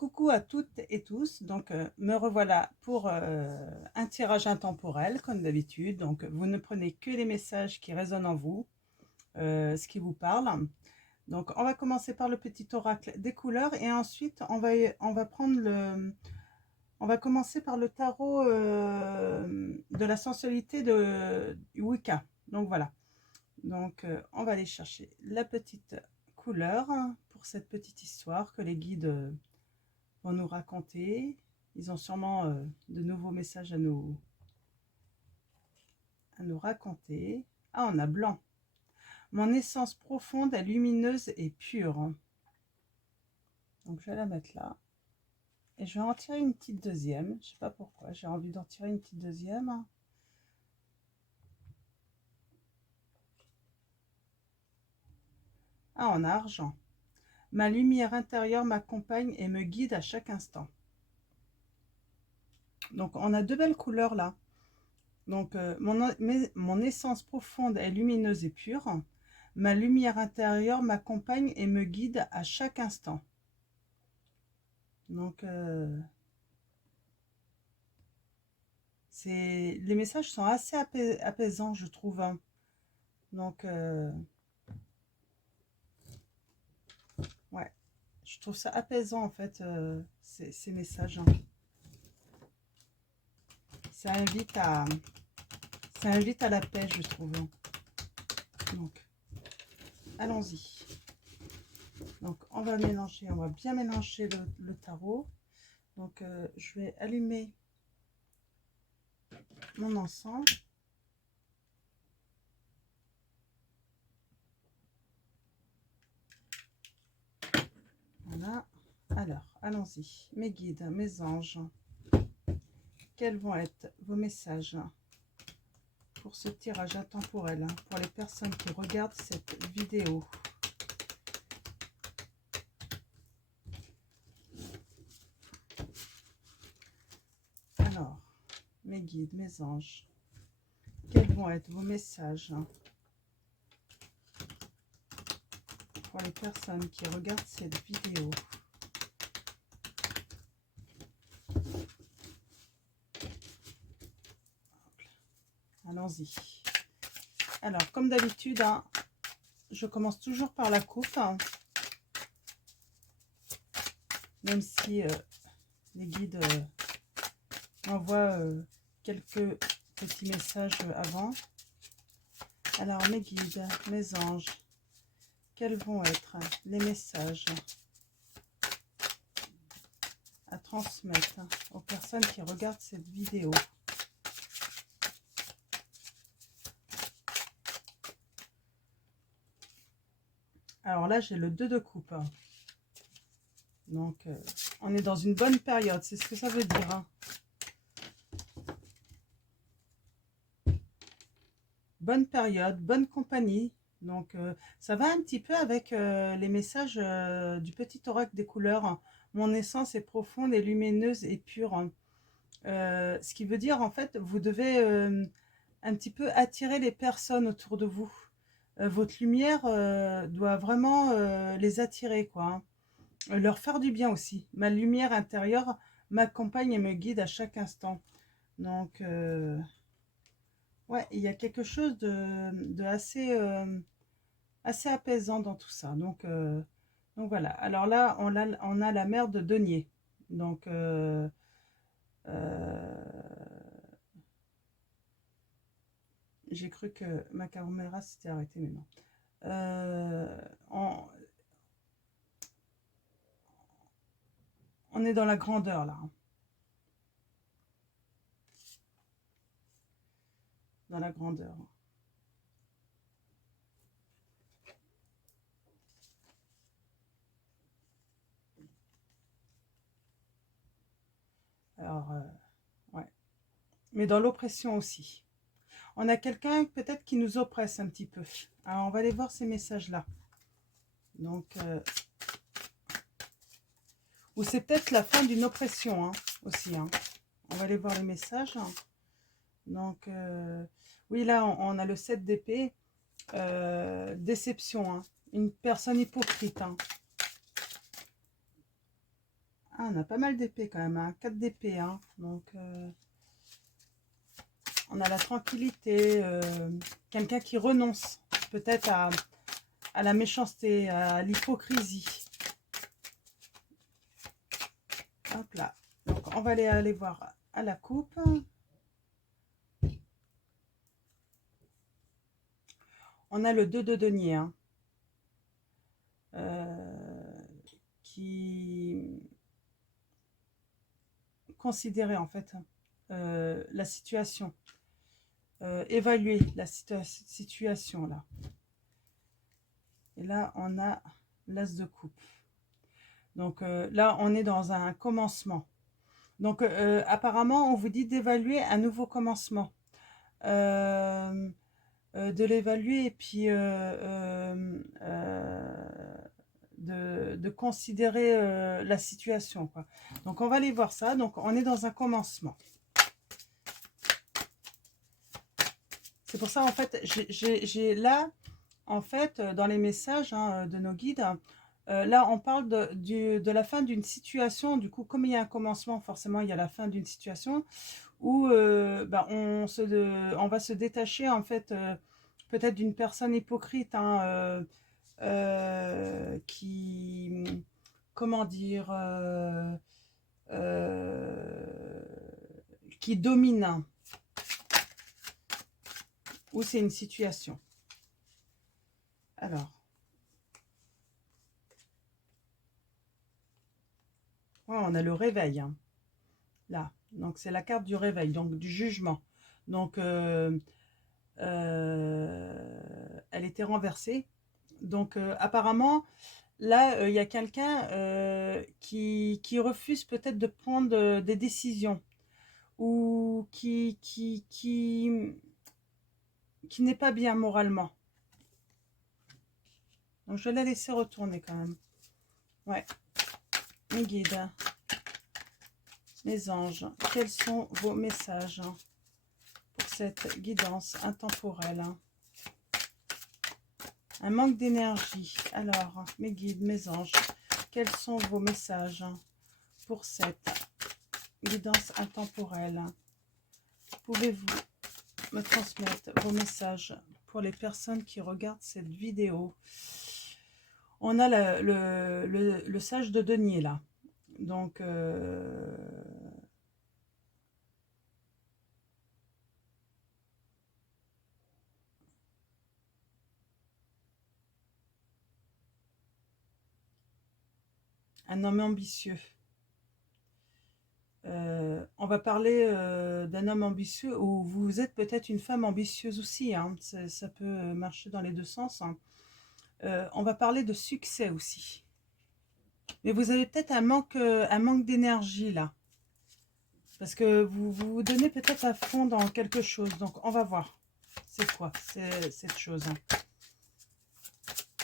Coucou à toutes et tous, donc me revoilà pour un tirage intemporel comme d'habitude. Donc vous ne prenez que les messages qui résonnent en vous, ce qui vous parle. Donc on va commencer par le petit oracle des couleurs et ensuite on va prendre on va commencer par le tarot de la sensualité du Wicca. Donc voilà, donc on va aller chercher la petite couleur pour cette petite histoire que les guides vont nous raconter. Ils ont sûrement de nouveaux messages à nous raconter. Ah, on a blanc. Mon essence profonde est lumineuse et pure. Donc je vais la mettre là. Et je vais en tirer une petite deuxième. Je sais pas pourquoi, j'ai envie d'en tirer une petite deuxième. Ah, en argent. Ma lumière intérieure m'accompagne et me guide à chaque instant. Donc on a deux belles couleurs là. Donc mon essence profonde est lumineuse et pure. Ma lumière intérieure m'accompagne et me guide à chaque instant. Donc les messages sont assez apaisants, je trouve, hein. Donc ouais, je trouve ça apaisant en fait, ces messages, hein. Ça invite à ça invite à la paix, je trouve, hein. Donc allons-y. Donc on va mélanger, on va bien mélanger le tarot. Donc je vais allumer mon encens. Voilà. Alors, allons-y. Mes guides, mes anges, quels vont être vos messages pour ce tirage intemporel, pour les personnes qui regardent cette vidéo? Alors, mes guides, mes anges, quels vont être vos messages pour les personnes qui regardent cette vidéo? Allons-y. Alors, comme d'habitude, hein, je commence toujours par la coupe, hein, même si les guides m'envoient quelques petits messages avant. Alors, mes guides, mes anges, quels vont être les messages à transmettre aux personnes qui regardent cette vidéo? Alors là, j'ai le 2 de coupe. Donc, on est dans une bonne période, c'est ce que ça veut dire, hein. Bonne période, bonne compagnie. Donc, ça va un petit peu avec les messages du petit oracle des couleurs. Mon essence est profonde et lumineuse et pure. Ce qui veut dire, en fait, vous devez un petit peu attirer les personnes autour de vous. Votre lumière doit vraiment les attirer, quoi, hein. Leur faire du bien aussi. Ma lumière intérieure m'accompagne et me guide à chaque instant. Donc, ouais, il y a quelque chose de assez, assez apaisant dans tout ça. Donc voilà. Alors là, on a la mer de denier. Donc, j'ai cru que ma caméra s'était arrêtée, mais non. On, on est dans la grandeur là, hein. Dans la grandeur. Alors, ouais. Mais dans l'oppression aussi. On a quelqu'un peut-être qui nous oppresse un petit peu. Alors, on va aller voir ces messages-là. Donc, ou c'est peut-être la fin d'une oppression, hein, aussi, hein. On va aller voir les messages, hein. Donc, oui, là, on a le 7 d'épée. Déception, hein. Une personne hypocrite, hein. Ah, on a pas mal d'épées quand même, hein. 4 d'épées, hein. Donc, on a la tranquillité, quelqu'un qui renonce peut-être à la méchanceté, à l'hypocrisie. Hop là. Donc, on va aller voir à la coupe. On a le 2 de denier, hein, qui considérait en fait la situation, évaluer la situation là. Et là, on a l'as de coupe. Donc là, on est dans un commencement. Donc apparemment, on vous dit d'évaluer un nouveau commencement. De l'évaluer et puis de considérer la situation, quoi. Donc on va aller voir ça. Donc on est dans un commencement. C'est pour ça en fait j'ai là en fait dans les messages, hein, de nos guides, là on parle de la fin d'une situation. Du coup, comme il y a un commencement, forcément il y a la fin d'une situation où bah, on va se détacher en fait, peut-être d'une personne hypocrite, hein, qui, comment dire, euh, qui domine, hein, ou c'est une situation. Alors, ouais, on a le réveil, hein, là. Donc, c'est la carte du réveil, donc du jugement. Donc, elle était renversée. Donc, apparemment, là, il y a quelqu'un qui refuse peut-être de prendre des décisions ou qui n'est pas bien moralement. Donc, je vais la laisser retourner quand même. Ouais. Mes guides, mes anges, quels sont vos messages pour cette guidance intemporelle? Un manque d'énergie. Alors, mes guides, mes anges, quels sont vos messages pour cette guidance intemporelle? Pouvez-vous me transmettre vos messages pour les personnes qui regardent cette vidéo? On a le sage de denier là. Donc, un homme ambitieux. On va parler d'un homme ambitieux, ou vous êtes peut-être une femme ambitieuse aussi, hein. Ça peut marcher dans les deux sens, hein. On va parler de succès aussi. Mais vous avez peut-être un manque d'énergie là. Parce que vous vous donnez peut-être à fond dans quelque chose. Donc on va voir. C'est quoi cette chose, hein?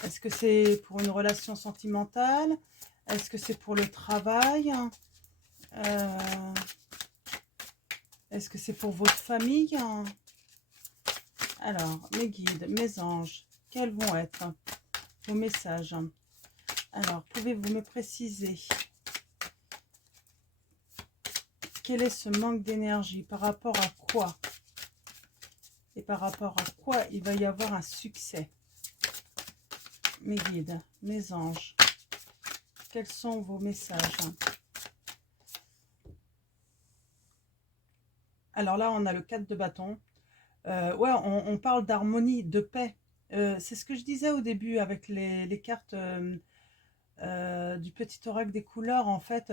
Est-ce que c'est pour une relation sentimentale? Est-ce que c'est pour le travail? Est-ce que c'est pour votre famille? Alors, mes guides, mes anges, quels vont être vos messages? Alors, pouvez-vous me préciser quel est ce manque d'énergie? Par rapport à quoi? Et par rapport à quoi il va y avoir un succès? Mes guides, mes anges, quels sont vos messages? Alors là, on a le 4 de bâton. Ouais, on parle d'harmonie, de paix. C'est ce que je disais au début avec les cartes du petit oracle des couleurs. En fait,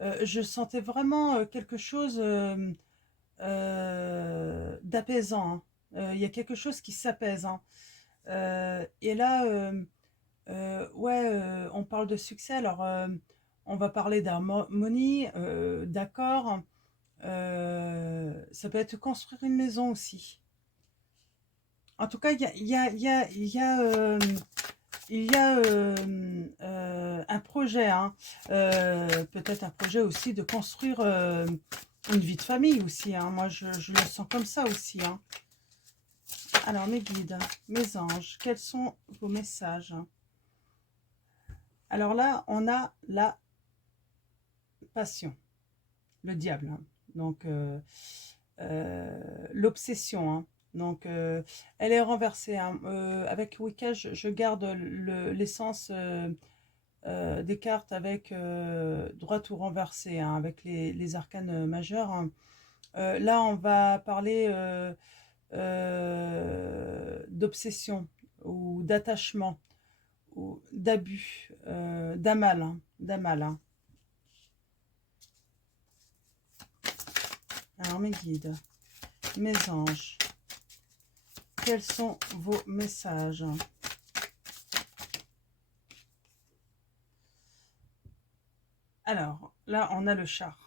je sentais vraiment quelque chose d'apaisant, hein. Il y a quelque chose qui s'apaise, hein. Et là, ouais, on parle de succès. Alors, on va parler d'harmonie, d'accord. Ça peut être construire une maison aussi. En tout cas, il y a un projet, hein. Peut-être un projet aussi de construire une vie de famille aussi, hein. Moi, je le sens comme ça aussi, hein. Alors, mes guides, mes anges, quels sont vos messages? Alors là, on a passion, le diable, hein. Donc, l'obsession, hein. Donc, elle est renversée, hein. Avec Wicca, je garde l'essence des cartes avec droite ou renversée, hein, avec les arcanes majeurs, hein. Là, on va parler d'obsession ou d'attachement ou d'abus, d'amal, hein, d'amal, hein. Alors, mes guides, mes anges, quels sont vos messages? Alors, là, on a le char.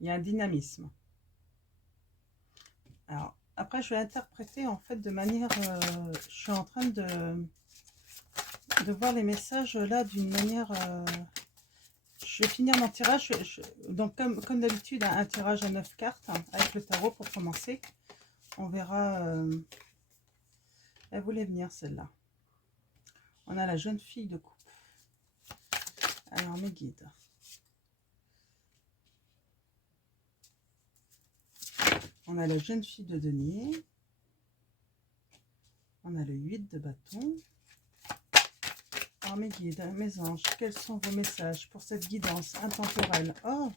Il y a un dynamisme. Alors, après, je vais interpréter en fait de manière... je suis en train de voir les messages là d'une manière... je vais finir mon tirage. Donc, comme d'habitude, un tirage à 9 cartes, hein, avec le tarot pour commencer. On verra... elle voulait venir celle-là. On a la jeune fille de coupe. Alors, mes guides. On a la jeune fille de denier. On a le 8 de bâton. Alors, mes guides, mes anges, quels sont vos messages pour cette guidance intemporelle? Oh,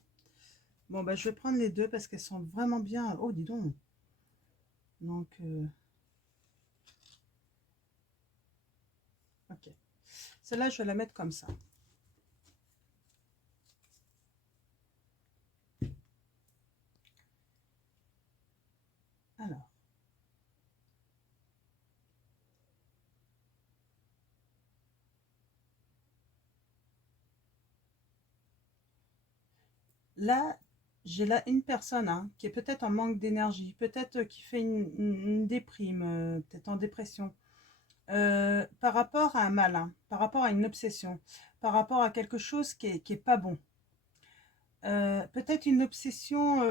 bon, bah, je vais prendre les deux parce qu'elles sont vraiment bien. Oh, dis donc. Donc, ok. Celle-là, je vais la mettre comme ça. Alors. Là, j'ai là une personne, hein, qui est peut-être en manque d'énergie, peut-être qui fait une déprime, peut-être en dépression, par rapport à un mal, hein, par rapport à une obsession, par rapport à quelque chose qui est pas bon. Peut-être une obsession,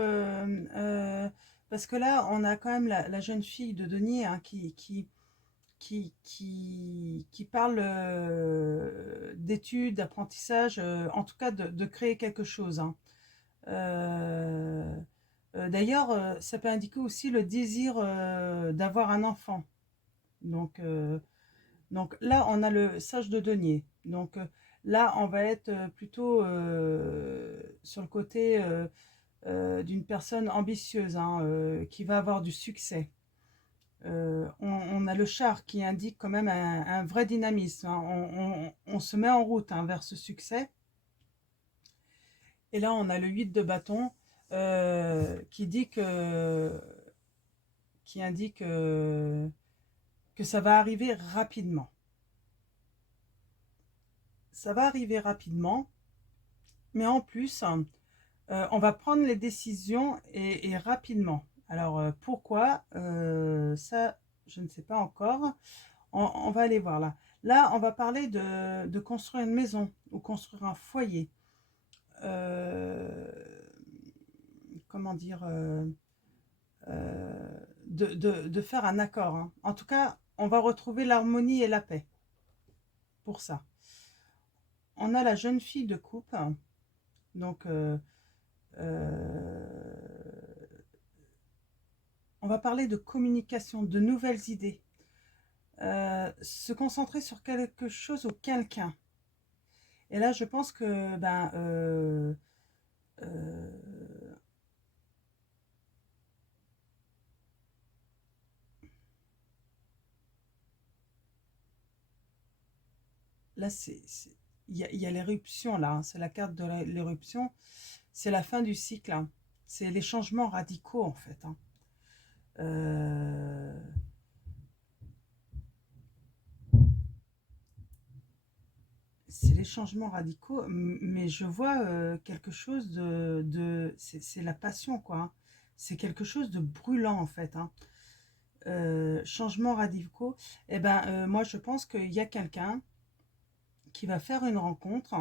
parce que là, on a quand même la jeune fille de Denier, hein, qui parle d'études, d'apprentissage, en tout cas de créer quelque chose, hein. Euh, D'ailleurs, ça peut indiquer aussi le désir d'avoir un enfant. Donc, donc là, on a le sage de denier. Donc là, on va être plutôt sur le côté d'une personne ambitieuse, hein, qui va avoir du succès. On a le char qui indique quand même un vrai dynamisme, hein. On se met en route, hein, vers ce succès. Et là, on a le 8 de bâton qui dit qui indique que ça va arriver rapidement. Ça va arriver rapidement, mais en plus, on va prendre les décisions et rapidement. Alors, pourquoi ça, je ne sais pas encore. On va aller voir là. Là, on va parler de construire une maison ou construire un foyer. Euh, comment dire de faire un accord, hein. En tout cas, on va retrouver l'harmonie et la paix pour ça. On a la jeune fille de coupe, hein. Donc, on va parler de communication, de nouvelles idées. Se concentrer sur quelque chose ou quelqu'un. Et là, je pense que euh, là, il y a l'éruption là, hein. C'est la carte de l'éruption. C'est la fin du cycle, hein. C'est les changements radicaux en fait, hein. Euh, c'est les changements radicaux, mais je vois quelque chose c'est la passion, quoi, hein. C'est quelque chose de brûlant, en fait, hein. Changements radicaux, eh ben, moi, je pense qu'il y a quelqu'un qui va faire une rencontre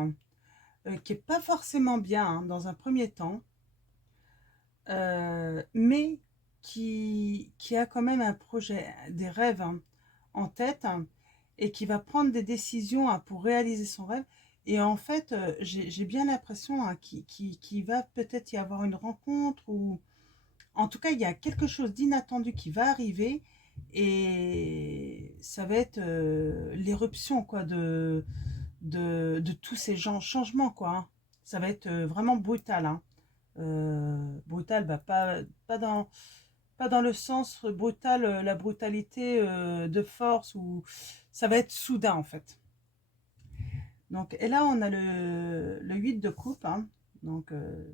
qui n'est pas forcément bien, hein, dans un premier temps, mais qui a quand même un projet, des rêves hein, en tête hein, et qui va prendre des décisions hein, pour réaliser son rêve. Et en fait, j'ai bien l'impression hein, qu'il va peut-être y avoir une rencontre ou en tout cas, il y a quelque chose d'inattendu qui va arriver et ça va être l'éruption quoi de tous ces changements quoi, hein. Ça va être vraiment brutal, hein. Brutal, bah, pas dans le sens brutal, la brutalité de force ou ça va être soudain en fait. Donc, et là, on a le 8 de coupe, hein. Donc,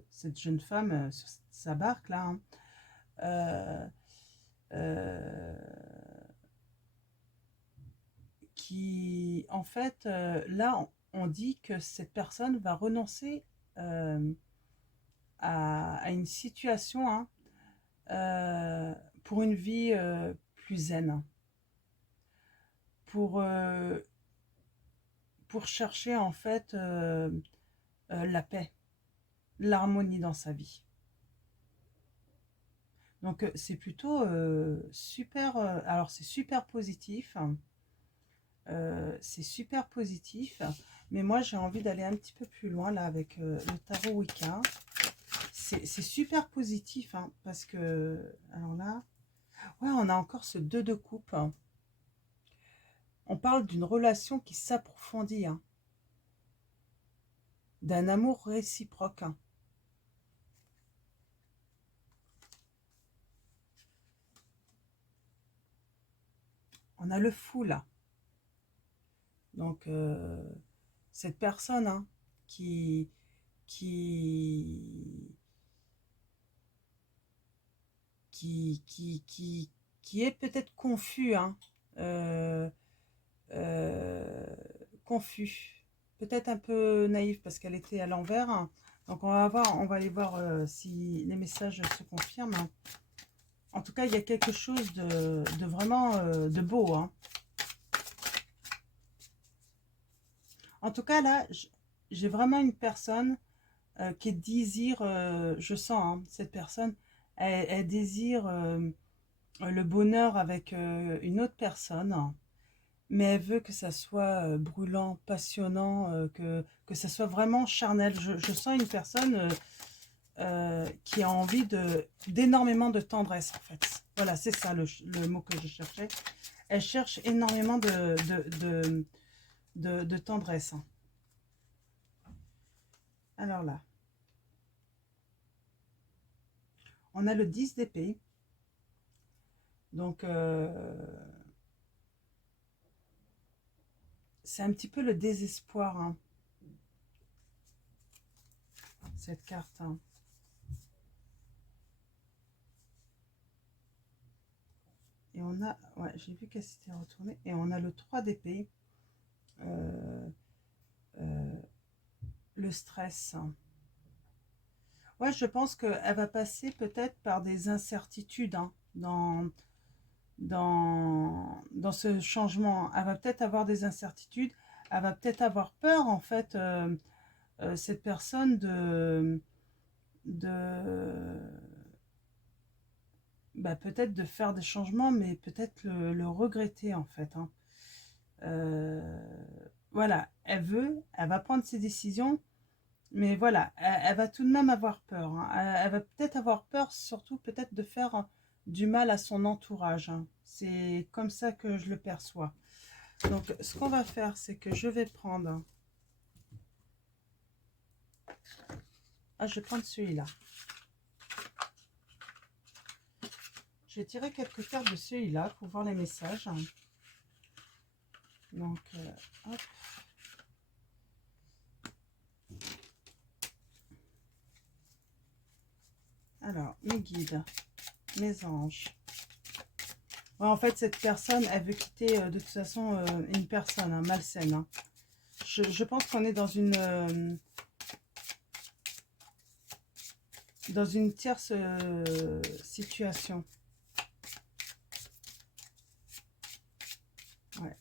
cette jeune femme sur sa barque là, hein. Euh, euh, qui, en fait, là, on dit que cette personne va renoncer euh, à une situation hein, pour une vie plus zen, pour, euh, pour chercher en fait la paix, l'harmonie dans sa vie. Donc c'est plutôt super, alors c'est super positif, hein. C'est super positif, mais moi j'ai envie d'aller un petit peu plus loin là avec le tarot Wicca. C'est super positif hein, parce que, alors là, ouais, on a encore ce 2 de coupe, hein. On parle d'une relation qui s'approfondit, hein, d'un amour réciproque, hein. On a le fou là. Donc, cette personne hein, qui, qui, qui est peut-être confus, hein, euh, euh, confus, peut-être un peu naïf parce qu'elle était à l'envers, hein. Donc on va aller voir si les messages se confirment, hein. En tout cas, il y a quelque chose de vraiment de beau, hein. En tout cas, là, j'ai vraiment une personne qui désire, je sens, hein, cette personne, elle désire le bonheur avec une autre personne, hein, mais elle veut que ça soit brûlant, passionnant, que ça soit vraiment charnel. Je sens une personne qui a envie d'énormément de tendresse, en fait. Voilà, c'est ça le mot que je cherchais. Elle cherche énormément de tendresse, hein. Alors là, on a le 10 d'épée. Donc, c'est un petit peu le désespoir, hein, cette carte, hein. Et on a, ouais, j'ai vu qu'elle s'était retournée. Et on a le 3 d'épée. Euh, euh, le stress. Ouais, je pense qu'elle va passer peut-être par des incertitudes hein, dans ce changement. Elle va peut-être avoir des incertitudes. Elle va peut-être avoir peur, en fait, cette personne de bah, peut-être de faire des changements, mais peut-être le regretter, en fait, hein. Euh, voilà, elle va prendre ses décisions, mais voilà, elle va tout de même avoir peur, hein. Elle va peut-être avoir peur, surtout peut-être de faire du mal à son entourage, hein. C'est comme ça que je le perçois. Donc, ce qu'on va faire, c'est que je vais prendre... Ah, je vais prendre celui-là. Je vais tirer quelques cartes de celui-là pour voir les messages. Donc, hop. Alors, mes guides, mes anges. Ouais, en fait, cette personne, elle veut quitter de toute façon une personne hein, malsaine, hein. Je pense qu'on est dans une tierce situation. Ouais.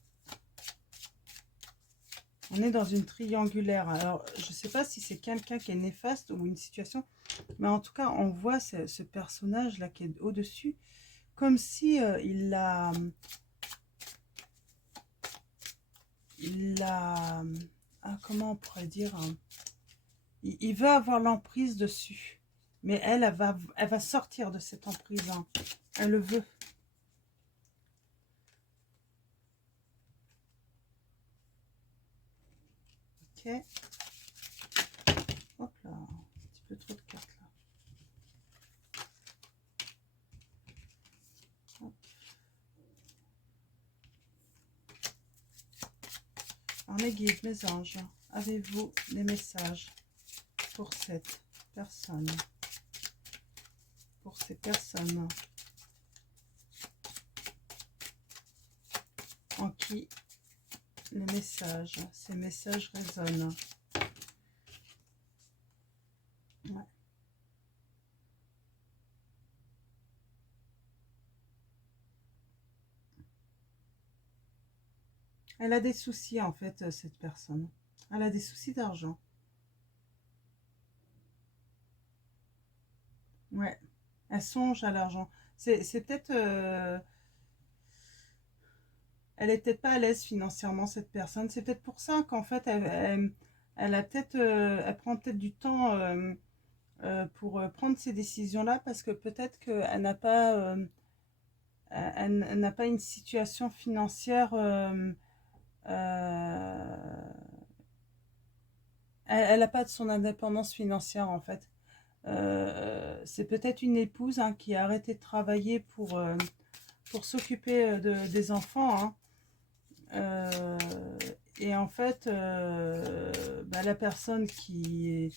On est dans une triangulaire. Alors, je ne sais pas si c'est quelqu'un qui est néfaste ou une situation. Mais en tout cas, on voit ce personnage-là qui est au-dessus, comme si il l'a, ah, comment on pourrait dire, hein, il veut avoir l'emprise dessus. Mais elle va sortir de cette emprise, hein. Elle le veut. Ok. Hop là, un petit peu trop de cartes là. Hop. Alors mes guides, mes anges, avez-vous des messages pour cette personne, pour ces personnes en qui ces messages résonnent? Ouais. Elle a des soucis en fait, cette personne. Elle a des soucis d'argent. Ouais. Elle songe à l'argent. C'est peut-être... elle est peut-être pas à l'aise financièrement, cette personne. C'est peut-être pour ça qu'en fait, elle a peut-être... elle prend peut-être du temps pour prendre ces décisions-là parce que peut-être qu'elle n'a pas... elle n'a pas une situation financière... elle n'a pas de son indépendance financière en fait. C'est peut-être une épouse, hein, qui a arrêté de travailler pour s'occuper des enfants, hein. Euh, et en fait, bah, la personne qui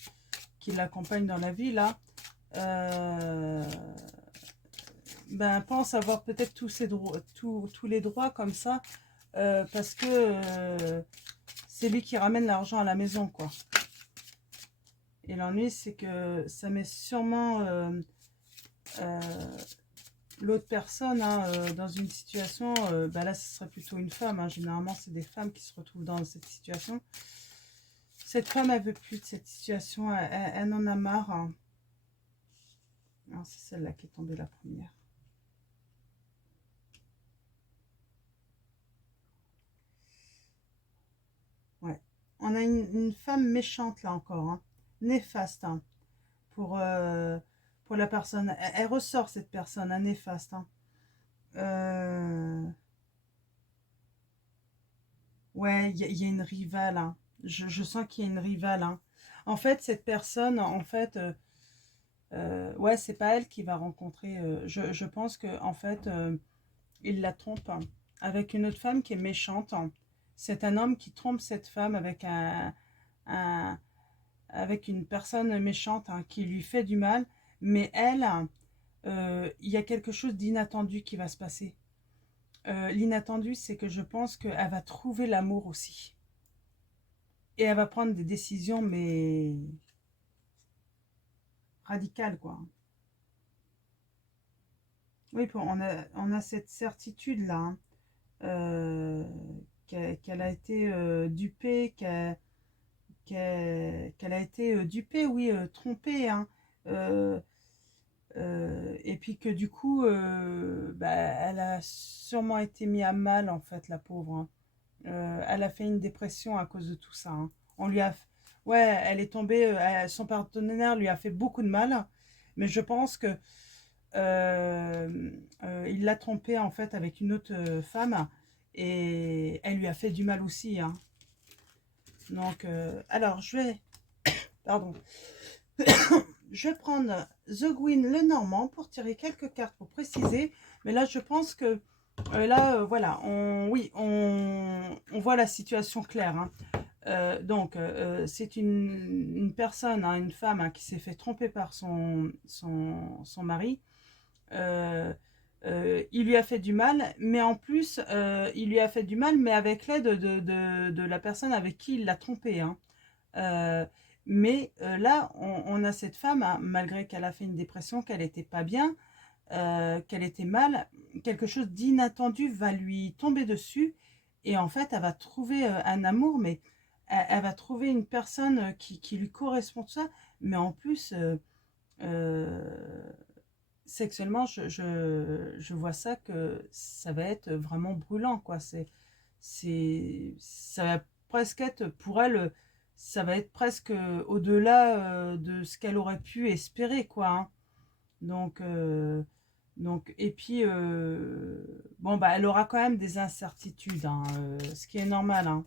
l'accompagne dans la vie, là, euh, ben, pense avoir peut-être tous, tous les droits comme ça, parce que c'est lui qui ramène l'argent à la maison, quoi. Et l'ennui, c'est que ça met sûrement euh, l'autre personne, hein, dans une situation, bah là ce serait plutôt une femme, hein. Généralement c'est des femmes qui se retrouvent dans cette situation. Cette femme, elle veut plus de cette situation, elle en a marre, hein. C'est celle-là qui est tombée la première. Ouais. On a une femme méchante là encore, hein. Néfaste, hein, pour la personne. Elle ressort cette personne, hein, néfaste, hein. Euh, Ouais, il y a une rivale, hein. Je sens qu'il y a une rivale, hein. En fait, cette personne, en fait, ouais, c'est pas elle qui va rencontrer. Je pense que en fait, il la trompe, hein, avec une autre femme qui est méchante, hein. C'est un homme qui trompe cette femme un- avec une personne méchante, hein, qui lui fait du mal. Mais elle, il y a quelque chose d'inattendu qui va se passer. L'inattendu, c'est que je pense qu'elle va trouver l'amour aussi. Et elle va prendre des décisions, mais radicales, quoi. Oui, on a cette certitude-là, hein, euh, qu'elle a été dupée, qu'elle a été dupée, oui, trompée, hein. Euh, et puis que du coup, bah, elle a sûrement été mise à mal, en fait, la pauvre, hein. Elle a fait une dépression à cause de tout ça, hein. On lui a, ouais, elle est tombée, son partenaire lui a fait beaucoup de mal, mais je pense que il l'a trompée en fait avec une autre femme et elle lui a fait du mal aussi, hein. Donc, alors pardon, je vais prendre The Gwyn le Normand pour tirer quelques cartes pour préciser, mais là je pense que là, voilà, oui, on voit la situation claire, hein. Donc, c'est une personne, hein, une femme, hein, qui s'est fait tromper par son mari. Euh, il lui a fait du mal, mais en plus, il lui a fait du mal, mais avec l'aide de la personne avec qui il l'a trompé, hein. Euh, mais là, on a cette femme, hein, malgré qu'elle a fait une dépression, qu'elle n'était pas bien, qu'elle était mal, quelque chose d'inattendu va lui tomber dessus, et en fait, elle va trouver un amour, mais elle va trouver une personne qui lui correspond tout ça, mais en plus, euh, sexuellement, je vois ça que ça va être vraiment brûlant, quoi. Ça va presque être, pour elle, ça va être presque au-delà de ce qu'elle aurait pu espérer, quoi, hein. Donc, et puis, bon, bah, elle aura quand même des incertitudes, hein, ce qui est normal, hein.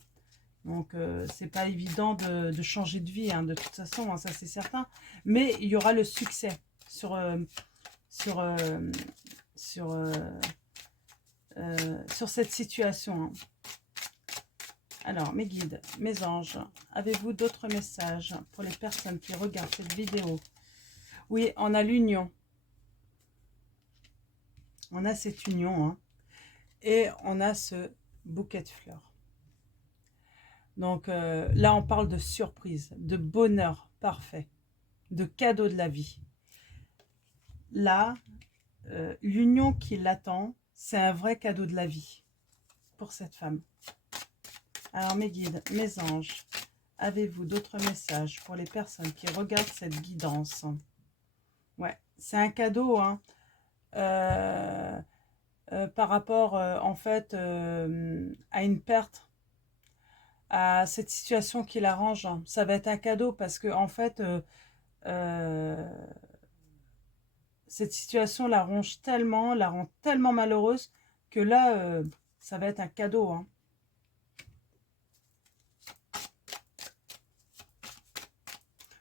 Donc, c'est pas évident de changer de vie, hein, de toute façon, hein, ça c'est certain. Mais il y aura le succès sur, sur, sur, sur cette situation, hein. Alors, mes guides, mes anges, avez-vous d'autres messages pour les personnes qui regardent cette vidéo? Oui, on a l'union. On a cette union, hein, et on a ce bouquet de fleurs. Donc là, on parle de surprise, de bonheur parfait, de cadeau de la vie. Là, l'union qui l'attend, c'est un vrai cadeau de la vie pour cette femme. Alors mes guides, mes anges, avez-vous d'autres messages pour les personnes qui regardent cette guidance? Ouais, c'est un cadeau, hein. Euh, Par rapport, en fait, à une perte, à cette situation qui l'arrange. Ça va être un cadeau parce que, en fait, euh, cette situation la ronge tellement, la rend tellement malheureuse que là, ça va être un cadeau, hein.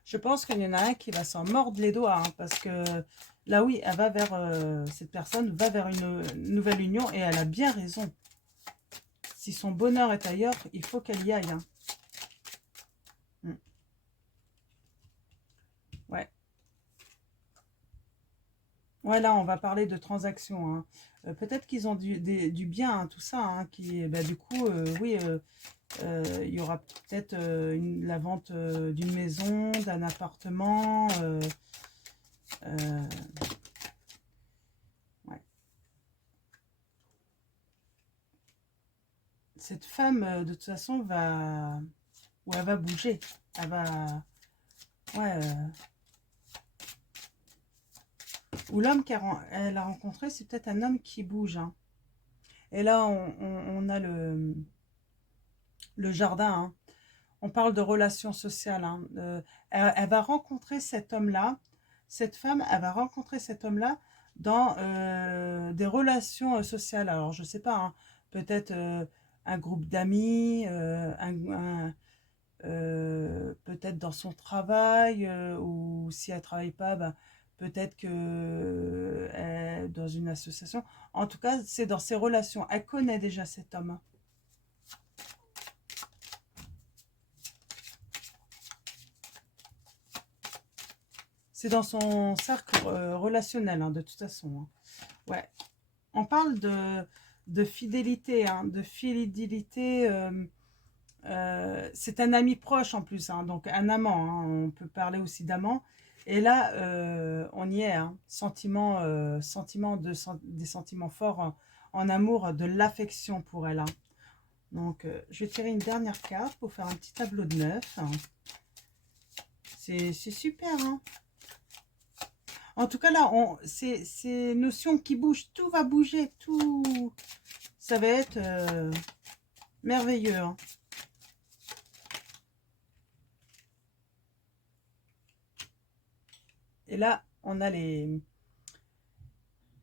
Je pense qu'il y en a un qui va s'en mordre les doigts, hein, parce que là, oui, elle va vers, cette personne va vers une nouvelle union et elle a bien raison. Si son bonheur est ailleurs, il faut qu'elle y aille, hein. Mm. Ouais. Ouais, là, on va parler de transactions, hein. Peut-être qu'ils ont du bien, hein, tout ça, hein, qui, bah, du coup, oui, il y aura peut-être la vente d'une maison, d'un appartement. Euh, ouais. Cette femme, de toute façon, elle va bouger. Elle va... Ouais. Ou l'homme qu'elle a rencontré, c'est peut-être un homme qui bouge, hein. Et là, on a le jardin, hein. On parle de relations sociales, hein. Elle va rencontrer cet homme-là, cette femme, elle va rencontrer cet homme-là dans des relations sociales. Alors, je sais pas, hein, peut-être un groupe d'amis, peut-être dans son travail, ou si elle travaille pas, ben, peut-être que dans une association. En tout cas, c'est dans ses relations. Elle connaît déjà cet homme. C'est dans son cercle relationnel, hein, de toute façon, hein. Ouais. On parle de fidélité, hein, de fidélité. C'est un ami proche en plus, hein, donc un amant, hein, on peut parler aussi d'amant. Et là, on y est, hein, des sentiments forts en amour, de l'affection pour elle, hein. Donc, je vais tirer une dernière carte pour faire un petit tableau de 9. C'est super, hein. En tout cas, là, c'est notions qui bougent. Tout va bouger. Tout. Ça va être merveilleux, hein. Et là, on a les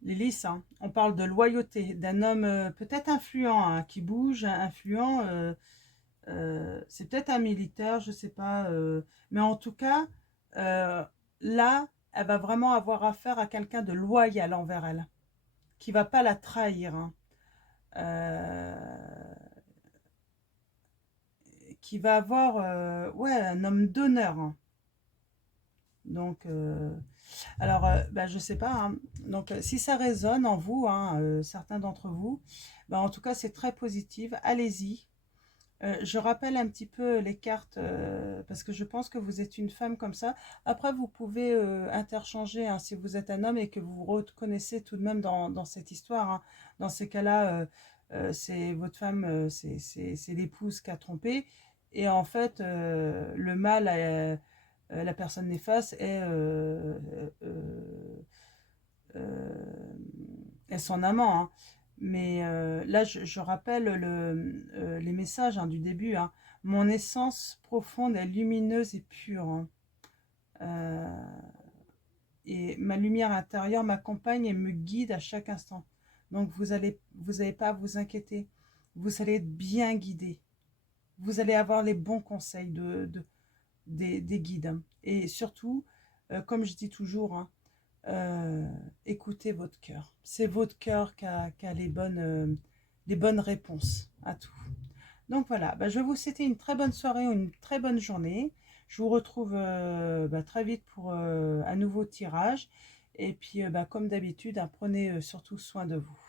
lys, hein. On parle de loyauté, d'un homme peut-être influent, hein, qui bouge, influent. C'est peut-être un militaire, je sais pas. Mais en tout cas, euh, là, elle va vraiment avoir affaire à quelqu'un de loyal envers elle, qui va pas la trahir, hein. Euh, qui va avoir, ouais, un homme d'honneur, hein. Donc, alors, bah, je sais pas, hein. Donc, si ça résonne en vous, hein, certains d'entre vous, bah, en tout cas, c'est très positif. Allez-y. Je rappelle un petit peu les cartes parce que je pense que vous êtes une femme comme ça. Après, vous pouvez interchanger, hein, si vous êtes un homme et que vous vous reconnaissez tout de même dans cette histoire, hein. Dans ces cas-là, c'est votre femme, c'est l'épouse qui a trompé. Et en fait, le mâle la personne néfaste est son amant, hein. Mais là, je rappelle les messages, hein, du début, hein. Mon essence profonde est lumineuse et pure, hein. Euh, et ma lumière intérieure m'accompagne et me guide à chaque instant. Donc vous n'avez pas à vous inquiéter. Vous allez être bien guidé. Vous allez avoir les bons conseils des guides, hein. Et surtout, comme je dis toujours, hein, écoutez votre cœur. C'est votre cœur qui a les bonnes réponses à tout. Donc voilà, bah, je vais vous souhaiter une très bonne soirée ou une très bonne journée. Je vous retrouve bah, très vite pour un nouveau tirage. Et puis, bah, comme d'habitude, hein, prenez surtout soin de vous.